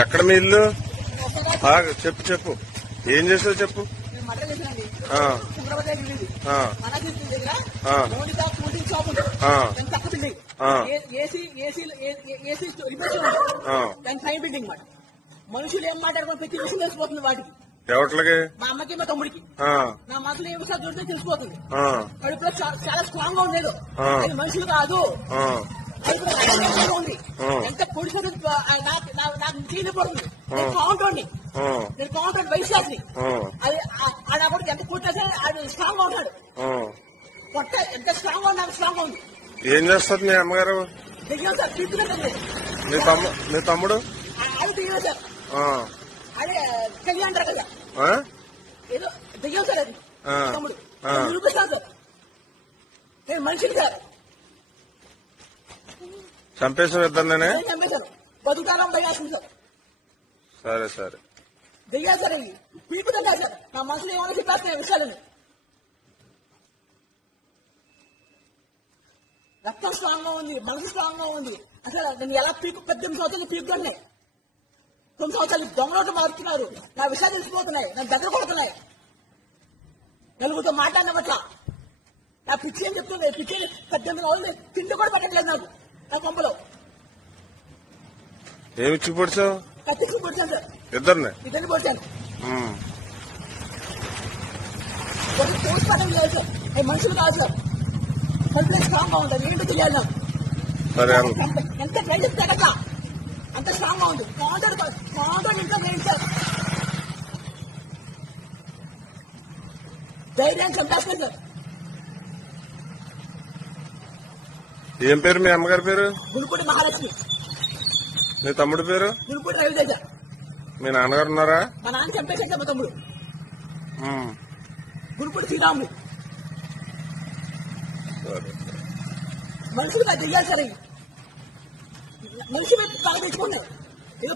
ఎక్కడ మీ ఇల్లు? చెప్పు చెప్పు, ఏం చేసావు చెప్పు. మనుషులు ఏం మాట్లాడుకుని ప్రతి విషయం తెలిసిపోతుంది వాటికి. ఎవట్లకి? మా అమ్మకి మా తమ్ముడికి. నా మనసులో ఏ విషయాలు చూస్తే తెలిసిపోతుంది. కడుపులో చాలా స్ట్రాంగ్ గా ఉండేది, అది మనుషులు కాదు. ఉంది ఎంత పొడి నాకు చేయబడుతుంది. నేను కౌంటోండి, నేను కౌంటర్ వైశాఖని. అది ఆడప్పుడు ఎంత కొట్టేసే అది స్ట్రాంగ్ గా ఉంటాడు. కొట్ట ఎంత స్ట్రాంగ్ గా నాకు స్ట్రాంగ్ గా ఉంది. ఏం చేస్తుంది మీ అమ్మగారు? దిగాం సార్, తీసుకుంటే మీ తమ్ముడు అది దిగాం సార్. అదే కళ్యాణ్ అంటారు కదా, ఏదో దిగాం సార్. అది తమ్ముడు నిరూపిస్తాను సార్, నేను మనిషిని సార్. చంపేసావు ఇద్దరినే? చంపేశాను, బతుకుతానం భయాసం సార్. సరే సరే దిగా సార్, అది పీపుతా సార్. నా మనసులో ఏమైనా చెప్పేస్తాయి విషయాలని. రక్తం స్ట్రాంగ్ గా ఉంది, మనసు స్ట్రాంగ్ గా ఉంది. అసలు నేను ఎలా 18 సంవత్సరాలు పీకుతున్నాయి. 9 సంవత్సరాలు దొంగలోటు మారుతున్నారు. నా విషయాలు తెలిసిపోతున్నాయి, నన్ను దగ్గర కొడుతున్నాయి. నలుగురితో మాట్లాడినట్లా నా పిచ్చి ఏం చెప్తుంది. పిచ్చి 18 రోజులు తిండి కూడా పట్టట్లేదు నాకు. నా కొంపలో ఏమిచ్చి పొడిచావు? కత్తికి పొడిచాను సార్. ఇద్దరిని పొడిచాను. పోస్ట్ పట్టడం లేదు సార్, అవి మనుషులు కాదు సార్. కడుపులో స్ట్రాంగ్ గా ఉంటుంది, ఏంటో తెలియాలి నాకు. ఎంత ట్రై చెప్తే కదా అంత స్ట్రాంగ్ గా ఉంది. కౌంటర్ ఇంకా లేదు సార్. ధైర్యాన్ని చంపేస్తాను సార్. ఏం పేరు మీ అమ్మగారి పేరు? గురుపూడి మహాలక్ష్మి. మీ తమ్ముడి పేరు? గురుపూడి రవితేజ. మీ నాన్నగారు ఉన్నారా? మా నాన్న చంపేశాడు మా తమ్ముడు. గురుపూడి శ్రీరాముడు. మనుషులుగా తెలియాలి సరే, మనిషి తల తెచ్చుకున్నాయి. ఏదో